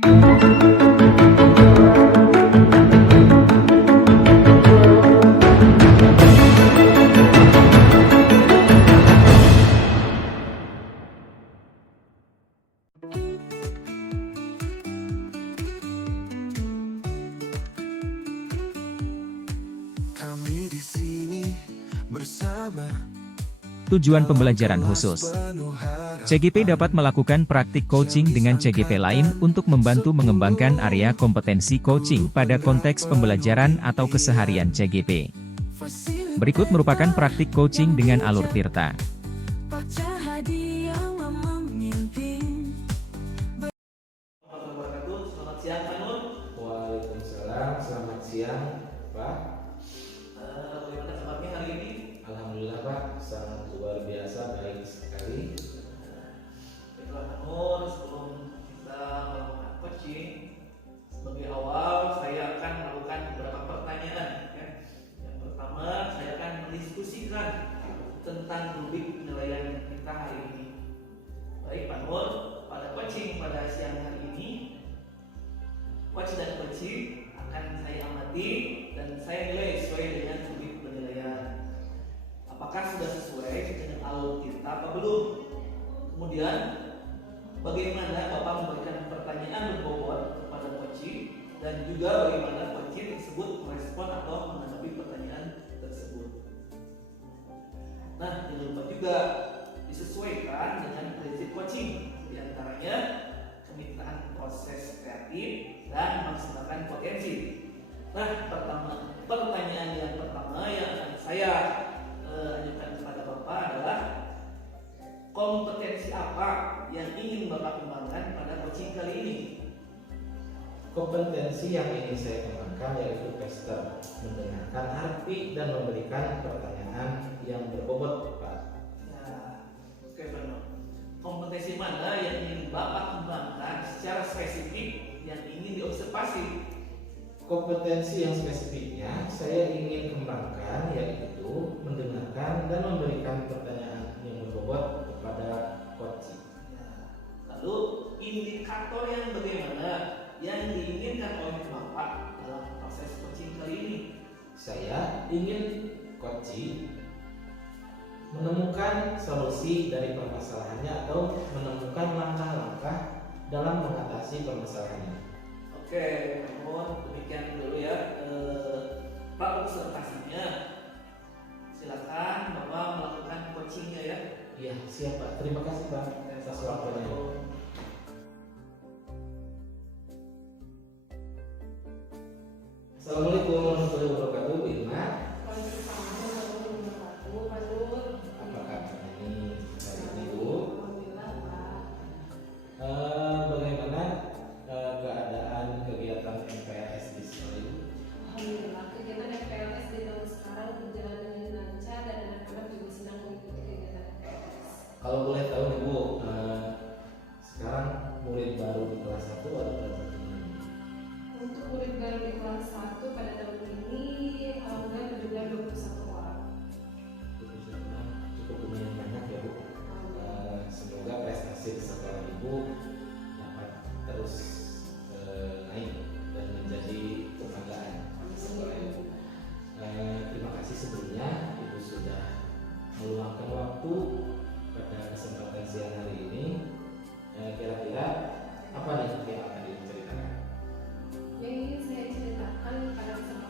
Kami di sini bersama. Tujuan pembelajaran khusus. CGP dapat melakukan praktik coaching dengan CGP lain untuk membantu mengembangkan area kompetensi coaching pada konteks pembelajaran atau keseharian CGP. Berikut merupakan praktik coaching dengan alur Tirta. Selamat siang Pak Nur. Waalaikumsalam, selamat siang Pak. Bagaimana kabarnya hari ini? Alhamdulillah Pak, sangat luar biasa baik sekali. Baiklah Pak Nur, sebelum kita melakukan coaching, sebagai awal saya akan melakukan beberapa pertanyaan. Ya. Yang pertama, saya akan mendiskusikan tentang rubrik penilaian kita hari ini. Baik Pak Nur, pada coaching pada siang hari ini, coach dan coaching akan saya amati dan saya nilai sesuai dengan rubrik penilaian. Apakah sudah sesuai dengan alur kita apa belum? Kemudian bagaimana Bapak memberikan pertanyaan berbobot kepada coaching dan juga bagaimana coaching tersebut merespon atau menanggapi pertanyaan tersebut. Nah, jangan lupa juga disesuaikan dengan prinsip coaching, di antaranya kemitraan proses kreatif dan memaksimalkan potensi. Nah, pertanyaan yang pertama yang akan saya ajukan kepada Bapak adalah kompetensi apa yang ingin Bapak kembangkan pada coaching kali ini? Kompetensi yang ingin saya kembangkan yaitu tester, mendengarkan arti dan memberikan pertanyaan yang berbobot Pak. Nah, oke Pak Nur. Kompetensi mana yang ingin Bapak kembangkan secara spesifik yang ingin diobservasi? Kompetensi yang spesifiknya saya ingin kembangkan yaitu mendengarkan dan memberikan pertanyaan yang berbobot kepada coaching. Nah, lalu indikator yang bagaimana yang diinginkan oleh Bapak dalam proses coaching kali ini? Saya ingin coaching menemukan solusi dari permasalahannya atau menemukan langkah-langkah dalam mengatasi permasalahannya. Oke, mohon demikian dulu ya Pak observasinya. Silakan Bapak melakukan coachingnya ya. Iya, siap Pak. Terima kasih Pak atas waktunya. Assalamualaikum warahmatullahi wabarakatuh, Bu Irma. Apa kabarnya nih hari ini Bu? Bagaimana keadaan kegiatan MPLS di sekolah Ibu? Alhamdulillah, kegiatan MPLS di tahun sekarang berjalan dengan lancar dan anak-anak juga sedang mengikuti kegiatan MPLS. Kalau boleh tahu nih Bu, sekarang murid baru di kelas 1 ada berapa? Untuk murid baru di kelas 1 pada tahun ini, alhamdulillah berjumlah 21 orang. Cukup lumayan banyak ya Bu. Semoga prestasi di sekolah Ibu dapat terus naik dan menjadi kebanggaan sekolah Ibu. Terima kasih sebelumnya Ibu sudah meluangkan waktu pada kesempatan siang hari ini. Kira-kira apa nih yang akan diceritakan? Yang ingin saya ceritakan pada kesempatan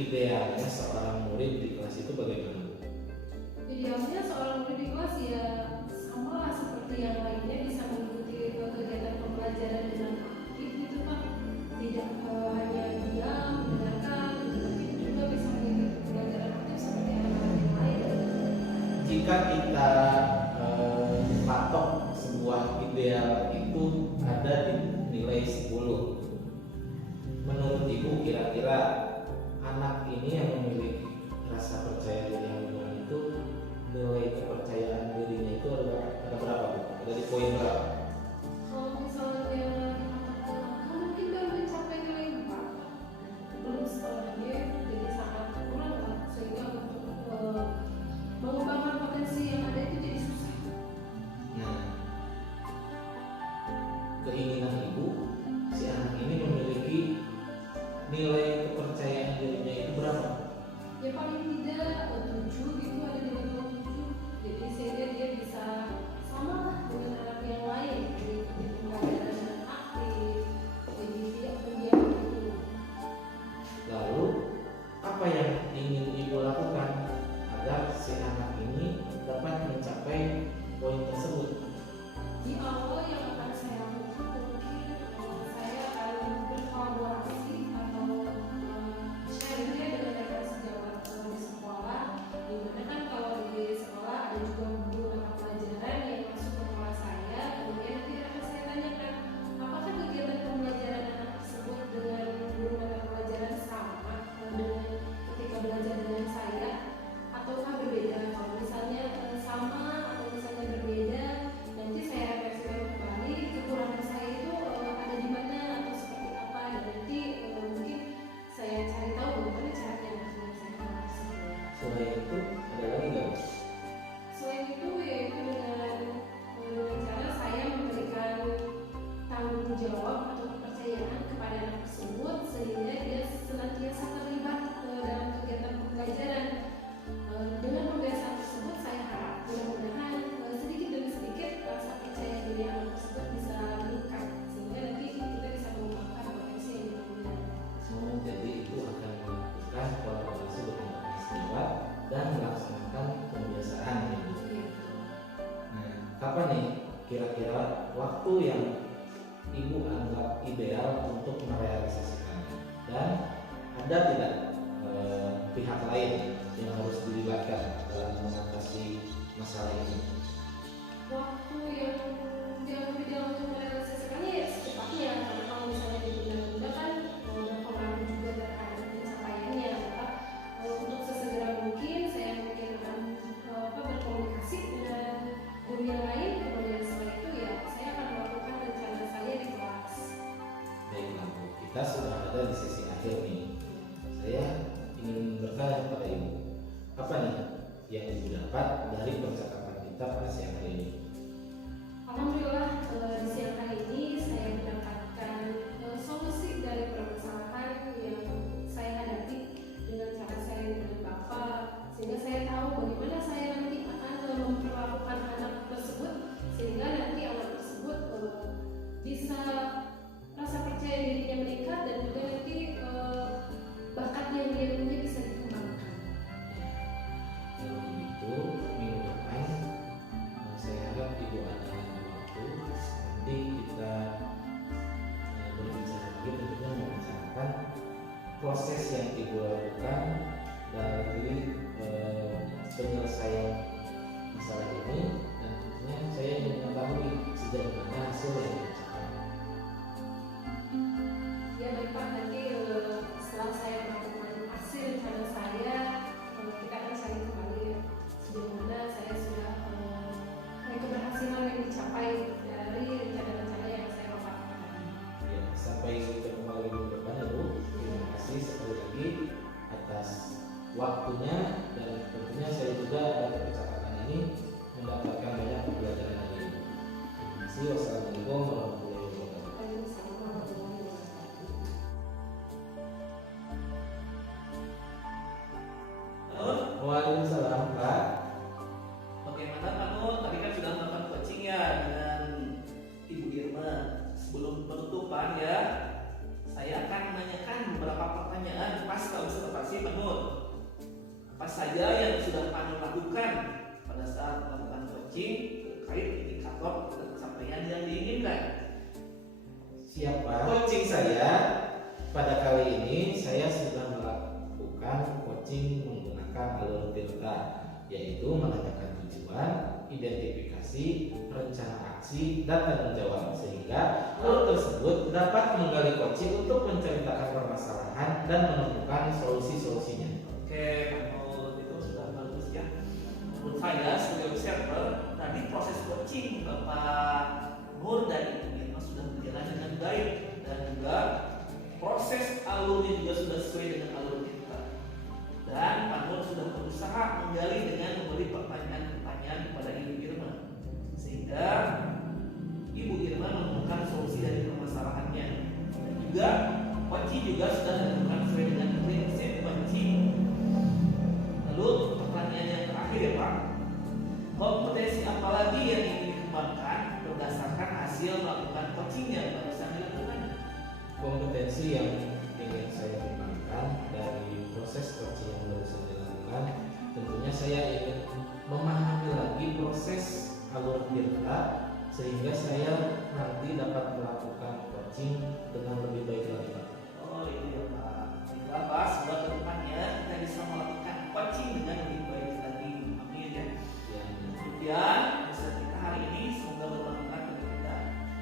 idealnya seorang murid di kelas itu bagaimana, Bu? Idealnya seorang murid di kelas ya sama lah seperti yang lainnya, bisa mengikuti kegiatan pembelajaran dengan aktif gitu Pak. Tidak hanya diam, mendengarkan, tapi juga bisa mengikuti pembelajaran aktif seperti anak-anak yang lain. Jika kita patok sebuah ideal itu ada di nilai 10, menurut Ibu kira-kira anak ini yang memiliki rasa percaya diri yang benar itu nilai kepercayaan dirinya itu ada berapa, Bu? Ada di poin berapa? Kalau misalnya dikatakan angka mungkin kan mencapai nilai 4, belum setengahnya, jadi sangat kurang lah, sehingga untuk mengembangkan potensi yang ada itu jadi susah. Nah, keinginan Ibu si anak ini memiliki nilai kepercayaan dirinya itu berapa? Ya paling tidak 7 gitu, ada di level 7, jadi sehingga dia bisa sama lah dengan anak yang lain, mengikuti pembelajaran aktif, jadi tidak pendiam gitu. Lalu apa yang ingin Ibu lakukan agar si anak ini dapat mencapai poin tersebut? Di awal yang akan saya lakukan mungkin saya akan berkolaborasi atau sharing dengan rekan sejawat di sekolah, dimana kan kalau di sekolah ada juga guru mata pelajaran yang masuk ke kelas saya, kemudian nanti akan saya tanyakan apakah kegiatan pembelajaran anak tersebut dengan guru mata pelajaran sama dengan ketika belajar dengan saya ataukah berbeda. Kalau misalnya sama atau misalnya berbeda, nanti saya refleksikan kembali kekurangan saya itu ada di mana atau seperti apa, dan nanti mungkin saya cari tahu bagaimana caranya untuk menyelesaikan hal tersebut. Selain itu ada lagi nggak, Bu? Selain itu yaitu dengan cara saya memberikan tanggung jawab atau kepercayaan kepada anak tersebut sehingga dia senantiasa terlibat dalam kegiatan pembelajaran. Dengan pembiasaan tersebut saya harap mudah-mudahan sedikit demi sedikit rasa percaya diri anak tersebut bisa meningkat sehingga nanti kita bisa mengembangkan potensi yang dimiliki. Jadi Ibu akan melakukan kolaborasi dengan sejawat dan melaksanakan pembiasaan yang Gitu. Nah, kapan nih kira-kira waktu yang Ibu anggap ideal untuk merealisasikannya? Dan ada tidak pihak lain yang harus dilibatkan dalam mengatasi masalah ini? Waktu yang lebih dalam untuk merealisasikannya ya secepatnya, karena kalau misalnya ditunda-tunda kan berpengaruh juga terhadap pencapaiannya. Maka untuk sesegera mungkin saya mungkin akan berkomunikasi dengan guru yang lain, kemudian setelah itu ya saya akan melakukan rencana saya di kelas. Baiklah, Bu. Kita sudah ada di sesi akhir nih. Saya ingin bertanya kepada Ibu, apa nih yang Ibu dapat dari percakapan kita pada siang hari ini? Alhamdulillah di siang hari ini saya mendapatkan solusi dari permasalahan yang saya hadapi dengan cara saya dengan Bapak, sehingga saya tahu bagaimana saya nanti akan memperlakukan anak tersebut sehingga nanti anak tersebut bisa rasa percaya dirinya meningkat dan juga nanti bakat yang dia punya bisa dikembangkan. Kalau begitu, minggu depan saya harap Ibu ada waktu, nanti kita berbicara lagi, tentunya membicarakan proses yang Ibu lakukan dari penyelesaian masalah ini, dan tentunya saya ingin mengetahui sejauh mana hasil yang dicapai. Ya baik Pak, nanti setelah saya melakukan aksi rencana saya, kita akan cari kembali sejauh mana saya sudah keberhasilan yang dicapai dari rencana-rencana yang saya paparkan tadi. Ya, sampai ketemu lagi minggu depan ya, Bu. Terima kasih sekali lagi atas waktunya, dan tentunya saya juga dari percakapan ini mendapatkan banyak pembelajaran dari Ibu. Terima kasih. Wassalamualaikum warahmatullahi wabarakatuh. Waalaikumsalam warahmatullahi wabarakatuh. Halo, Waalaikumsalam, Pak. bagaimana Pak Nur? Tadi kan sudah melakukan coaching ya dengan Ibu Irma. Sebelum penutupan ya, saya akan menanyakan beberapa pertanyaan pas observasi Pak Nur. saja yang sudah Panul lakukan pada saat melakukan coaching terkait indikator pencapaian yang diinginkan? Siap Pak. Coaching saya pada kali ini saya sudah melakukan coaching menggunakan alur Tirta, yaitu menanyakan tujuan, identifikasi, rencana aksi, dan tanggung jawab, sehingga alur tersebut dapat menggali coaching untuk menceritakan permasalahan dan menemukan solusi-solusinya. Oke, kalau itu sudah bagus ya. Menurut saya sebagai observer, tadi proses coaching Bapak Nur dan Ibu Irma sudah berjalan dengan baik, dan juga proses alurnya juga sudah sesuai dengan alur kita. Dan Pak Nur sudah berusaha menggali dengan memberi pertanyaan-pertanyaan kepada Ibu Irma, sehingga Ibu Irma menemukan solusi dari permasalahannya. Dan juga coaching juga sudah dilakukan sesuai dengan prinsip coaching. Lalu pertanyaan yang terakhir ya Pak, kompetensi apa lagi yang ingin dikembangkan berdasarkan hasil melakukan coaching yang barusan dilakukan? Kompetensi yang ingin saya kembangkan dari proses coaching yang barusan dilakukan, tentunya saya ingin memahami lagi proses alur Tirta, sehingga saya nanti dapat melakukan coaching dengan lebih baik lagi Pak. Oh itu ya Pak. Bapak semoga kedepannya kita bisa melakukan coaching dengan lebih baik lagi. Amin ya. Demikian bisa kita hari ini, semoga bermanfaat bagi kita.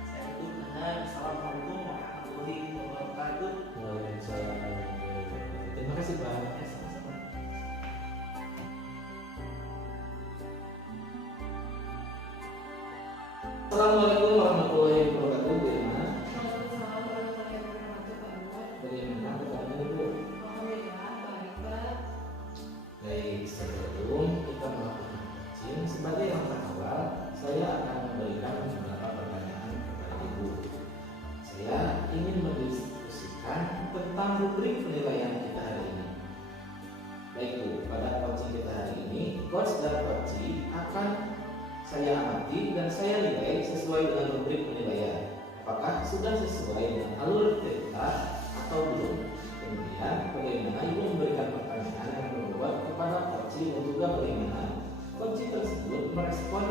Saya tutup dengan Assalamualaikum warahmatullahi wabarakatuh. Waalaikumsalam warahmatullahi wabarakatuh. Terima kasih Pak. Ya, sama-sama. Assalamualaikum warahmatullahi wabarakatuh. Bu Irma. Waalaikumsalam warahmatullahi wabarakatuh, Pak Nur. Bagaimana kabarnya Bu? Alhamdulillah baik, Pak. Baik, sebelum kita melakukan coaching, sebagai langkah awal, saya akan memberikan beberapa pertanyaan kepada Ibu. Saya ingin mendiskusikan tentang rubrik penilaian kita hari ini. Baik Bu, pada coaching kita hari ini, coach dan coachee akan saya amati dan saya nilai sesuai dengan rubrik penilaian. Apakah sudah sesuai dengan alur cerita atau belum? Kemudian bagaimana Ibu memberikan pertanyaan yang berbobot kepada coachee dan juga bagaimana coachee tersebut merespon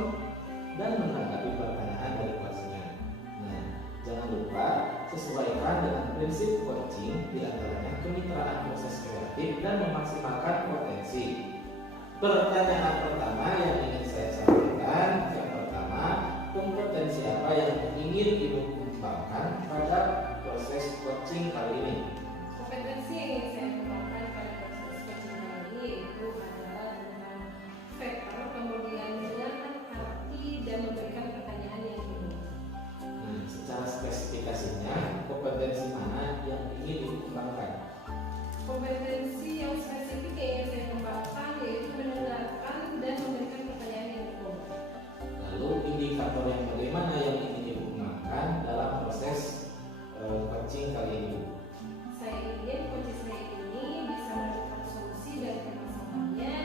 dan menanggapi pertanyaan dari coachnya. Nah, jangan lupa sesuaikan dengan prinsip coaching, di antaranya kemitraan proses kreatif dan memaksimalkan potensi. Pertanyaan pertama yang ingin saya sampaikan, yang pertama, kompetensi apa yang ingin Ibu kembangkan pada proses coaching kali ini? Kompetensi yang ingin saya kembangkan pada proses coaching kali ini yaitu adalah tentang factor, kemudian menjelaskan arti dan memberikan pertanyaan yang ini. Nah, secara spesifikasinya, kompetensi mana yang ingin Ibu kembangkan? Kompetensi yang spesifik yang ingin saya kembangkan yaitu mendengarkan dan memberikan pertanyaan yang cukup. Lalu indikator yang bagaimana yang ingin Ibu kembangkan dalam proses coaching kali ini? Saya ingin coaching saya ini bisa menemukan solusi dari permasalahannya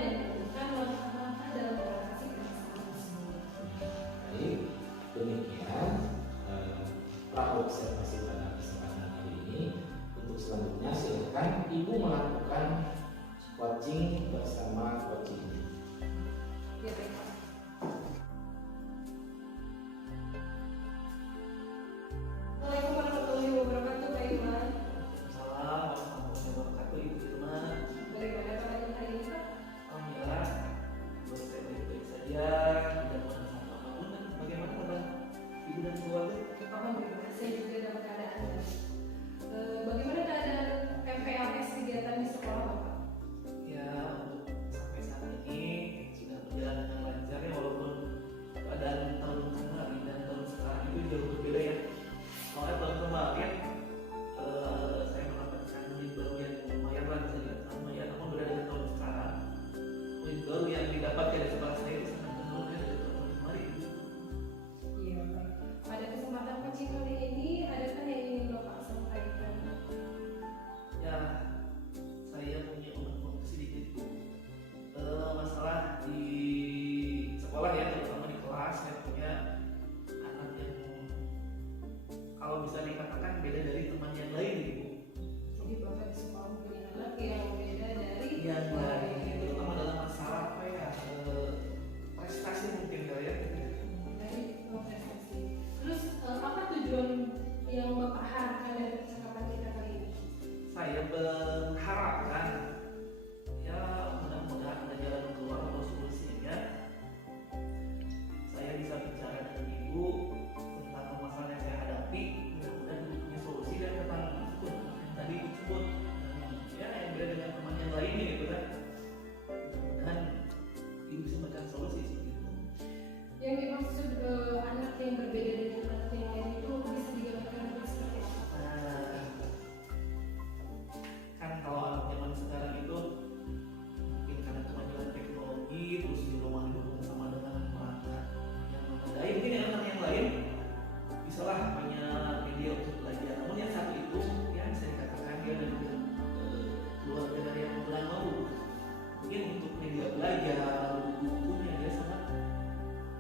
belajar, buku-bukunya dia sangat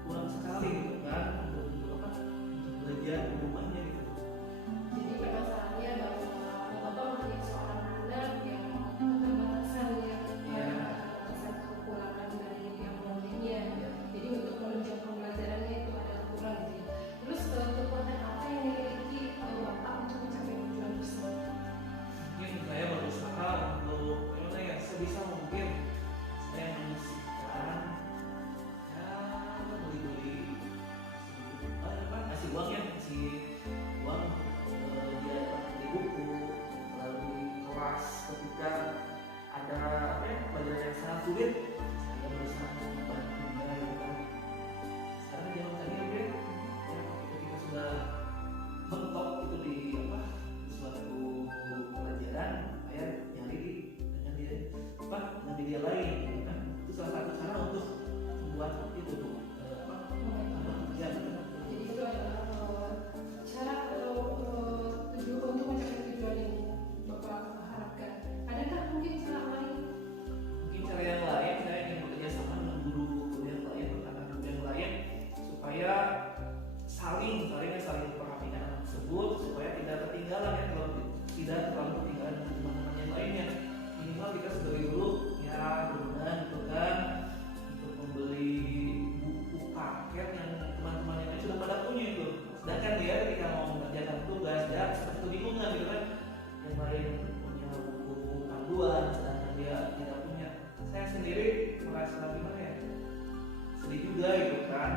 kurang sekali gitu kan untuk apa untuk belajar di rumahnya gitu. Jadi permasalahannya bahwa Bapak menjadi seorang anak yang keterbatasan ya, keterbatasan kekurangan dari yang lainnya. Jadi untuk menunjang pembelajarannya itu adalah kurang gitu ya. Terus kekuatan apa yang dimiliki Bapak untuk mencapai tujuan tersebut? Mungkin saya berusaha untuk gimana ya sebisa mungkin saya menyisihkan ya beli-beli kasih uang ya kasih uang dia beli buku melalui kelas ketika ada apa ya pelajaran yang sangat sulit saya berusaha membantunya gitu kan. Sekarang zaman tadi ya ketika sudah mentok itu di apa di suatu pelajaran saya nyari dengan dia lain gitu kan. Itu salah satu cara untuk membuat itu ya Jadi itu adalah cara atau tujuan untuk mencapai tujuan yang Bapak harapkan. Adakah mungkin cara lain? mungkin cara yang lain saya ingin bekerja sama dengan guru-guru yang lain rekan-rekan yang lain supaya saling memperhatikan anak tersebut supaya tidak ketinggalan ya kalau tidak terlalu ketinggalan dengan teman-teman yang lainnya. Minimal kita sebagai guru ya berguna gitu kan untuk membeli buku paket yang teman-teman yang lain sudah pada punya itu. Sedangkan dia ketika mau mengerjakan tugas dia seperti kebingungan gitu kan. Yang lain punya buku panduan sedangkan dia tidak punya. Saya sendiri merasa gimana ya sedih juga gitu kan.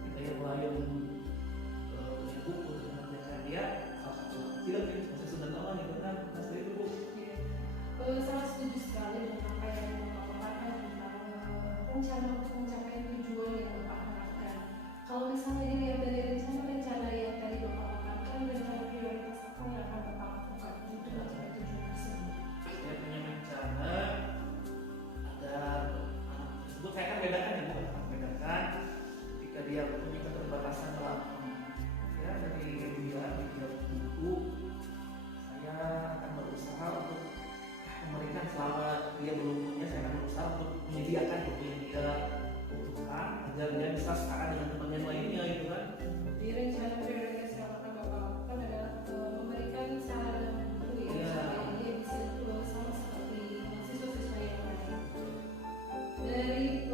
Kita yang lain punya buku untuk mengerjakan dia salah satu tidak ya masih sudah lama gitu kan. Nah seperti itu Bu. Sangat setuju sekali dengan apa yang Bapak katakan tentang rencana untuk mencapai tujuan yang Bapak harapkan. Kalau misalnya dilihat dari rencana yang tadi Bapak katakan, rencana prioritas apa yang akan Bapak lakukan untuk mencapai tujuan tersebut? Saya punya rencana agar anak tersebut saya akan bedakan ya bukan akan bedakan ketika dia punya keterbatasan dalam ya dari dia buku saya akan berusaha untuk memberikan selama dia belum punya saya akan berusaha untuk menyediakan buku yang dia butuhkan agar dia bisa setara dengan teman yang lainnya gitu kan. Di rencana prioritas yang akan Bapak lakukan adalah memberikan sarana dan buku ya, supaya dia bisa sama seperti siswa-siswa yang lain. Dari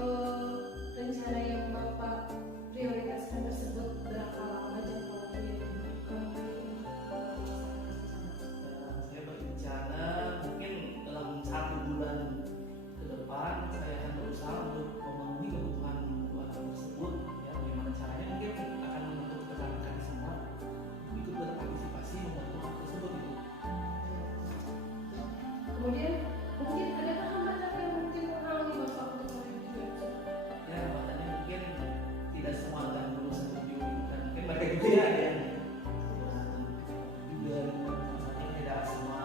rencana yang Bapak prioritaskan tersebut, berapa lama jangka waktu yang dibutuhkan untuk melaksanakan rencana? Saya berencana mungkin dalam 1 bulan ke depan saya akan berusaha untuk memenuhi kebutuhan anak tersebut ya bagaimana caranya mungkin akan membentuk rekan-rekan semua ikut berpartisipasi membantu anak tersebut itu. Kemudian mungkin adakah hambatan yang mungkin menghalangi Bapak untuk mencapai tujuan tersebut? Ya hambatannya mungkin tidak semua akan dulu setuju dan mungkin mereka juga ya ada yang juga misalnya tidak semua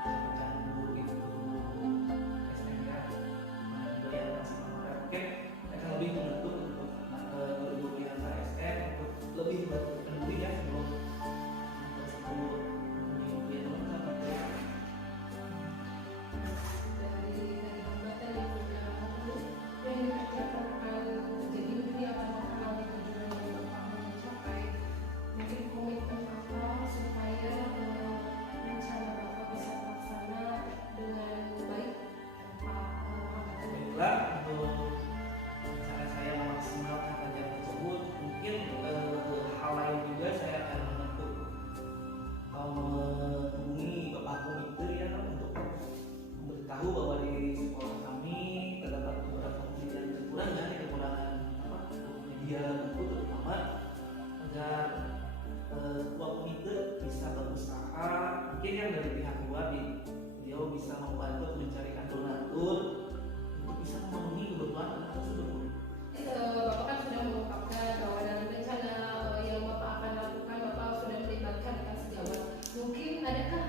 rekan guru itu STM ya juga yang sama mereka mungkin mereka lebih menuntut untuk guru-guru yang KSN untuk lebih berpeduli ya sebelum tersebut memenuhi yang lengkap ya. Dari hambatan yang sudah lalu yang diperkirakan akan terjadi mungkin akan menghalangi tujuan yang Bapak mau mencapai. Mungkin komitmen apa supaya rencana Bapak bisa terlaksana dengan baik tanpa hambatan. Baiklah untuk cara saya memaksimalkan kajian tersebut mungkin hal lain juga saya akan menghubungi Bapak Komite ya untuk memberitahu bahwa di sekolah kami terdapat beberapa kekurangan media buku terutama agar ketua komite bisa berusaha mungkin yang dari pihak luar beliau bisa membantu mencarikan donatur untuk bisa memenuhi kebutuhan anak tersebut. Bapak kan sudah mengungkapkan bahwa dalam rencana yang Bapak akan lakukan, Bapak sudah melibatkan rekan sejawat. Mungkin adakah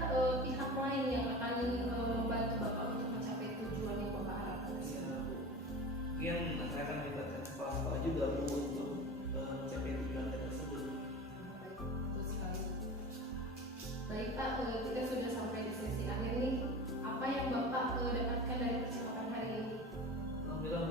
pihak lain yang akan membantu Bapak untuk mencapai tujuan yang Bapak harapkan? Mungkin saya akan melibatkan sekolah-sekolah juga Bu untuk mencapai tujuan tersebut. Betul sekali. Baik Pak, kita sudah sampai di sesi akhir nih. Apa yang Bapak dapatkan dari percakapan hari ini? Alhamdulillah Bu,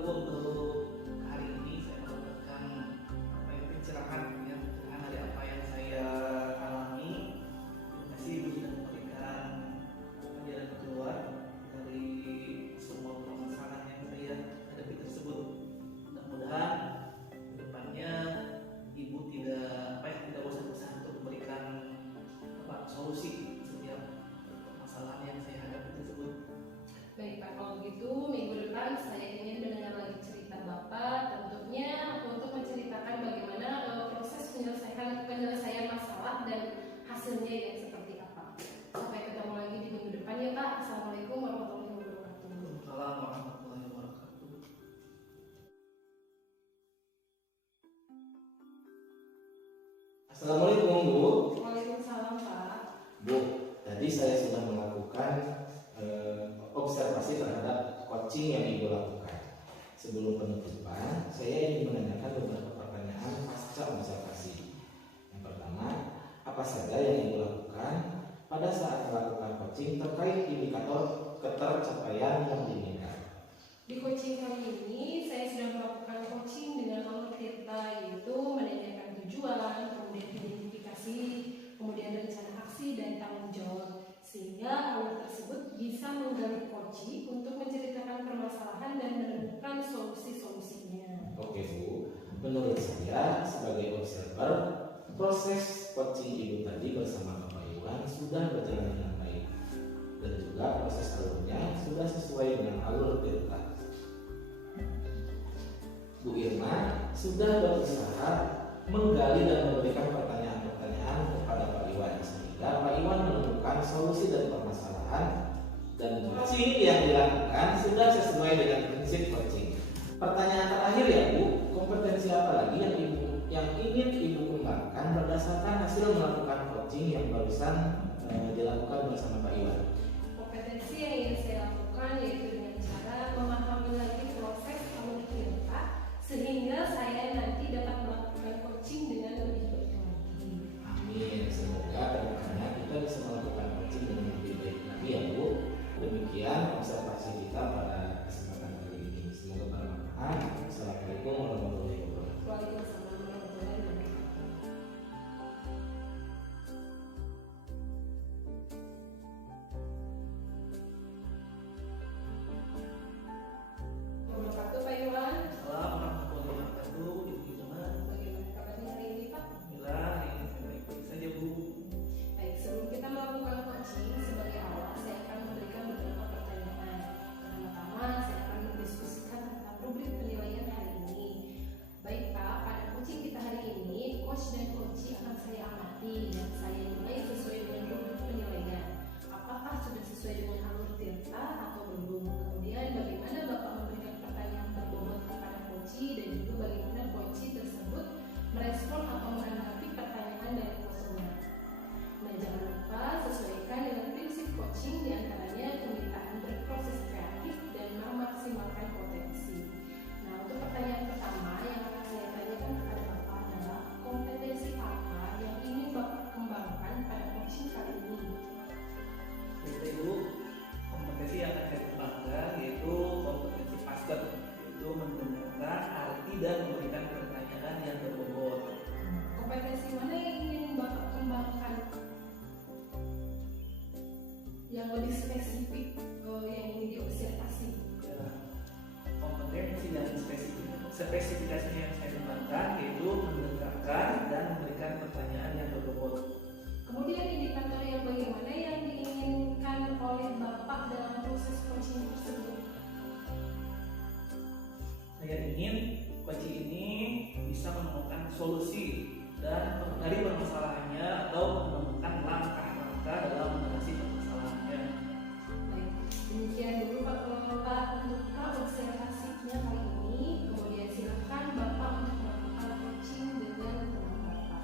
saya sudah melakukan observasi terhadap coaching yang Ibu lakukan. Sebelum penutupan, saya ingin menanyakan beberapa pertanyaan pasca observasi. Yang pertama, apa saja yang Ibu lakukan pada saat melakukan coaching terkait indikator ketercapaian yang diinginkan? Di coaching kali ini saya sudah melakukan coaching dengan alur tirta, yaitu menanyakan tujuan, kemudian identifikasi, kemudian rencana aksi dan tanggung jawab, sehingga alur tersebut bisa menggali coaching untuk menceritakan permasalahan dan menemukan solusi-solusinya. Oke Bu, menurut saya sebagai observer, proses coaching Ibu tadi bersama Bapak Iwan sudah berjalan dengan baik, dan juga proses alurnya sudah sesuai dengan alur tirta. Bu Irma sudah berusaha menggali dan memberikan pertanyaan-pertanyaan kepada Pak Iwan, sehingga Pak Iwan menemukan solusi dan permasalahan, dan coaching yang dilakukan sudah sesuai dengan prinsip coaching. Pertanyaan terakhir ya Bu, kompetensi apa lagi yang ingin Ibu kembangkan berdasarkan hasil melakukan coaching yang barusan dilakukan bersama Pak Iwan? Kompetensi yang ingin saya lakukan yaitu dengan cara memahami lagi proses alur tirta, sehingga saya nanti dapat melakukan coaching dengan lebih baik lagi. Amin. Semoga kedepannya kita bisa melakukan coaching dengan lebih baik lagi ya Bu. Demikian observasi kita pada kesempatan kali ini. Semoga bermanfaat. Assalamualaikum warahmatullahi wabarakatuh. Waalaikumsalam warahmatullahi wabarakatuh. Wabarakatuh Pak Iwan. Salam warahmatullahi wabarakatuh. Ibu Irma. Bagaimana kabarnya hari ini Pak? Alhamdulillah, ini saya baik-baik saja Bu. Baik, sebelum kita melakukan coaching, sebagai awal saya akan memberikan beberapa pertanyaan. Pertama-tama saya akan mendiskusikan tentang rubrik penilaian hari ini. Baik Pak, pada coaching kita hari ini, coach dan coachee akan saya amati dan saya nilai sesuai dengan rubrik penilaian. Apakah sudah sesuai dengan alur tirta atau belum? Kemudian bagaimana Bapak memberikan pertanyaan berbobot kepada coachee, dan juga bagaimana coachee tersebut merespon atau menanggapi pertanyaan dari coachnya. Nah, jangan lupa sesuaikan dengan prinsip coaching, diantaranya permintaan berproses kreatif dan memaksimalkan potensi. Nah, untuk pertanyaan pertama yang akan saya tanyakan kepada Bapak adalah kompetensi apa yang ingin Bapak kembangkan pada coaching kali ini? Baik Ibu, kompetensi yang akan saya kembangkan yaitu kompetensi pasca, yaitu mendengarkan arti dan memberikan pertanyaan yang berbobot. Kompetensi mana yang ingin Bapak kembangkan? Yang lebih spesifik, yang ingin diobservasi. Ya, kompetensi dan spesifikasinya yang saya kembangkan yaitu mendengarkan dan memberikan pertanyaan yang berbobot. Kemudian indikator yang bagaimana yang diinginkan oleh Bapak dalam proses coaching tersebut? Saya ingin coaching ini bisa menemukan solusi dan dari permasalahannya atau menemukan langkah-langkah dalam mengatasi permasalahannya. Baik, demikian dulu Bapak untuk observasinya kali ini. Kemudian silakan Bapak untuk melakukan coaching dengan teman Bapak.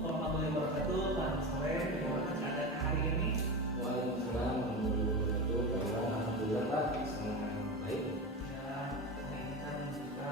Warahmatullahi wabarakatuh. Selamat sore. Bagaimana keadaan hari ini? Waalaikumsalam warahmatullahi wabarakatuh. Alhamdulillah Pak, sangat baik. Ya, hari ini kan kita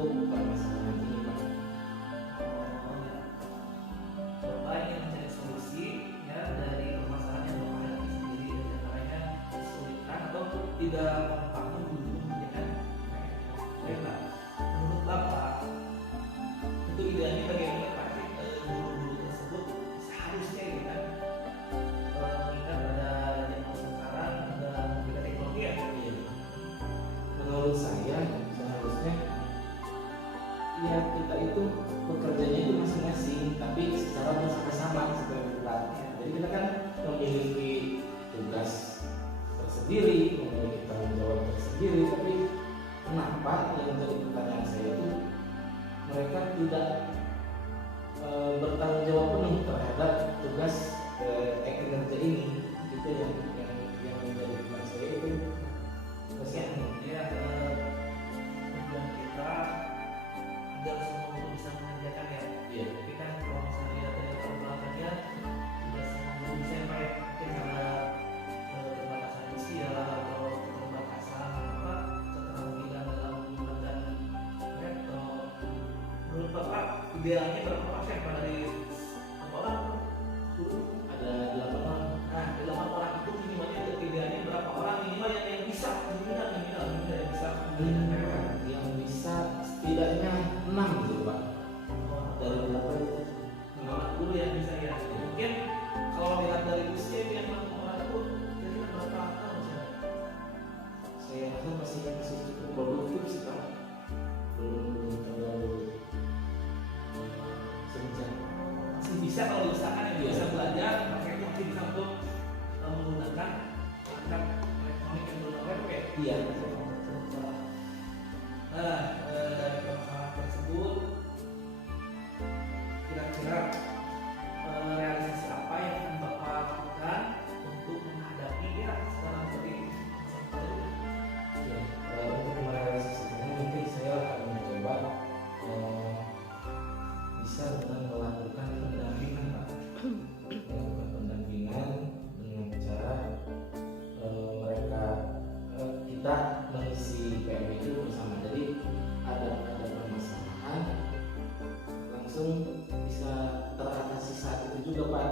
untuk permasalahan ini Pak. Bapak ingin mencari solusi ya dari permasalahan yang Bapak hadapi sendiri, dan antaranya kesulitan atau tidak paham dulu ya kan. Baiklah, menurut Bapak itu idealnya bagaimana Pak sih guru-guru tersebut seharusnya gitu kan, mengingat pada zaman sekarang ada kita teknologi ya. Iya. Menurut saya seharusnya ya kita itu bekerjanya itu masing-masing, tapi secara bersama-sama seperti kita. Jadi kita kan memiliki tugas tersendiri, memiliki tanggung jawab tersendiri, tapi kenapa yang menjadi pertanyaan saya itu mereka tidak bertanggung jawab penuh terhadap tugas kinerja ini, itu yang menjadi pertanyaan saya itu. Kasihan. Ya, tujuan kita agar semua guru bisa mengerjakan ya. Iya. Tapi kan kalau misalnya lihat dari latar belakangnya, tidak semua guru bisa ya Pak ya. Mungkin karena keterbatasan usia atau keterbatasan apa, keterampilan dalam menggunakan laptop. Menurut Bapak idealnya berapa persen Pak dari berapa orang guru? Ada 8 orang. Nah, 8 orang itu minimalnya idealnya berapa orang minimal yang bisa minimal yang bisa menggunakan laptop? Yang bisa setidaknya 6 gitu Pak. Dari 8 itu. Anak dulu yang bisa ya. Mungkin kalau lihat dari usia yang orang itu kira-kira berapa tahun sih? Saya rasa masih cukup produktif sih Pak. Belum terlalu senja. Masih bisa kalau diusahakan yang bisa belajar, makanya masih bisa untuk menggunakan perangkat elektronik yang belum web ya. Iya. Nah, dari permasalahan tersebut kira-kira realisasi apa yang akan Bapak lakukan untuk menghadapi ya sekarang seperti masalah ini? Ya, untuk merealisasikannya mungkin saya akan mencoba bisa dengan melakukan pendampingan Pak. Melakukan pendampingan dengan cara mereka kita mengisi PM itu bersama. Jadi ada permasalahan langsung bisa teratasi saat itu juga Pak.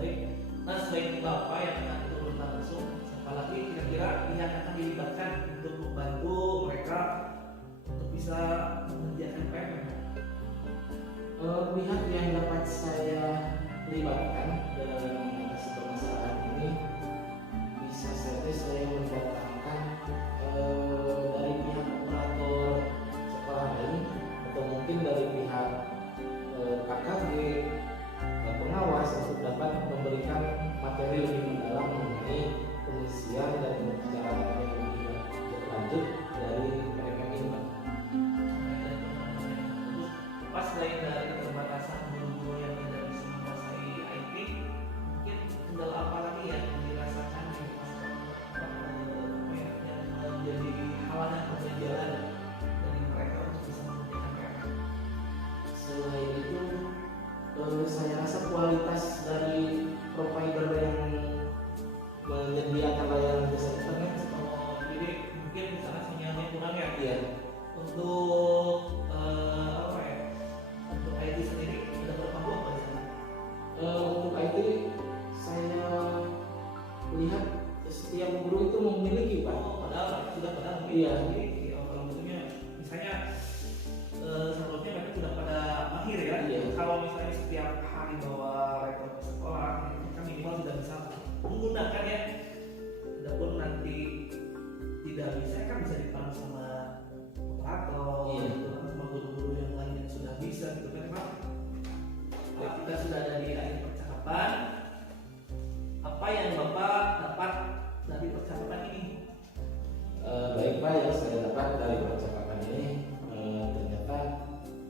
Baik. Nah, selain Bapak yang akan turun langsung, siapa lagi kira-kira yang akan dilibatkan untuk membantu mereka untuk bisa mengerjakan PM? Pihak yang dapat saya libatkan dalam mengatasi permasalahan ini bisa saja saya mendatangkan dari pihak operator sekolah lain, atau mungkin dari pihak KKG pengawas untuk dapat memberikan materi lebih mendalam mengenai pengisian dan pembicaraan yang lebih lanjut dari PMM ini Pak. Pas selain dari keterbatasan guru-guru yang tidak bisa menguasai IT, mungkin kendala apa lagi yang dirasakan yang menjadi halangan pembelajaran dari mereka untuk bisa mengerjakan PR? Selain itu, saya rasa kualitas dari provider yang menyediakan layanan jasa internet. Jadi mungkin misalnya sinyalnya kurang ya. Iya. Untuk apa ya? Untuk IT sendiri ada berapa buah Pak di sana? Untuk IT, saya lihat setiap guru itu memiliki Pak. Padahal sudah pada Iya. memiliki. Kalau bentuknya misalnya seharusnya mereka sudah pada mahir ya. Iya. Kalau misalnya setiap hari bawa laptop ke sekolah, kan minimal sudah bisa menggunakan ya. Adapun nanti tidak bisa kan bisa dipandu sama operator, Iya. gitu kan, sama guru-guru yang lain yang sudah bisa gitu kan Pak. Baik, kita sudah ada di akhir percakapan. Apa yang Bapak dapat dari percakapan ini? Baik Pak, yang saya dapat dari percakapan ini ternyata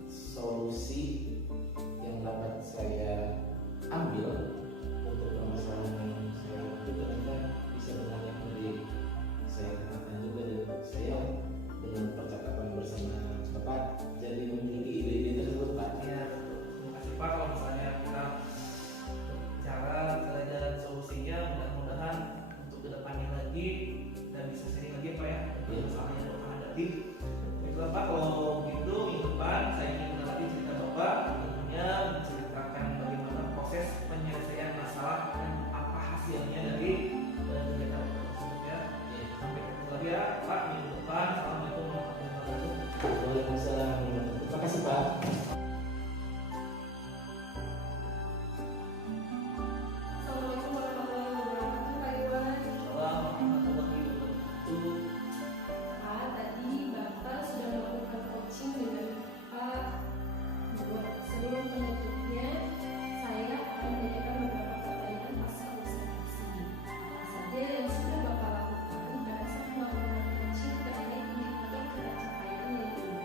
solusi yang dapat saya ambil untuk permasalahan yang saya hadapi ternyata bisa benar yang tadi saya katakan juga, dan saya Waalaikumsalam. Terima kasih Pak. Assalamualaikum warahmatullahi wabarakatuh, Pak Iwan. Warahmatullahi wabarakatuh. Pak, tadi Bapak sudah melakukan coaching dengan Pak. Sebelum penutupnya, saya akan menanyakan beberapa pertanyaan pasca observasi. Apa saja yang sudah Bapak lakukan pada saat melakukan coaching terkait indikator pencapaian yang tinggi?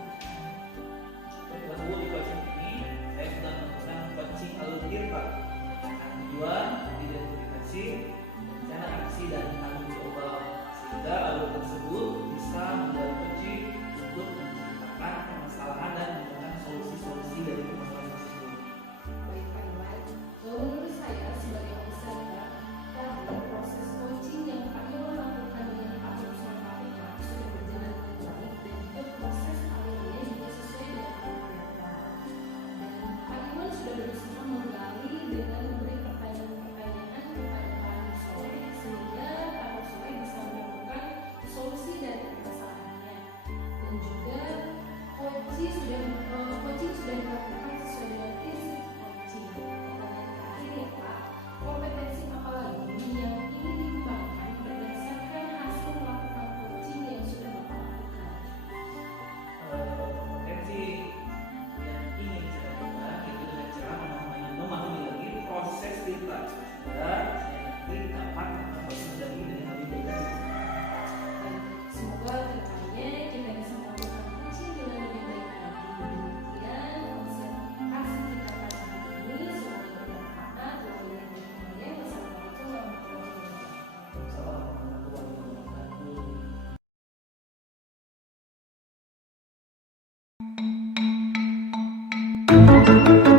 Kedua di coaching ini saya sudah melakukan coaching alur Pak. Tujuan, identifikasi, rencana aksi dan tanggung jawab sehingga alur tersebut bisa menjadi kunci untuk menciptakan permasalahan dan menemukan solusi-solusi dari permasalahan tersebut. Baik, Pak Iwan. Menurut saya sebagai observer, tadi proses coaching yang Pak Iwan lakukan dengan Pak Ruslan KPK sudah berjalan dengan baik dan juga proses alurnya juga sesuai dengan Pak. Dan Pak Iwan sudah berusaha menggali dengan memberi pertanyaan-pertanyaan kepada Pak Ruslan sehingga Pak Ruslan bisa menemukan solusi dari permasalahannya. Dan juga coaching sudah dilakukan sesuai dengan prinsip coaching. Pertanyaan terakhir ya Pak, kompetensi apa lagi yang ingin dikembangkan berdasarkan hasil melakukan coaching yang sudah Bapak lakukan? Kompetensi yang ingin saya lakukan itu dengan cara memahami lagi proses kita sehingga saya nanti dapat menjadi dengan lebih baik lagi. Dan semoga kedepannya kita bisa melakukan coaching dengan lebih baik lagi. Demikian observasi kita pada hari ini, semoga bermanfaat. Wassalamualaikum warahmatullahi wabarakatuh. Assalamualaikum warahmatullahi wabarakatuh.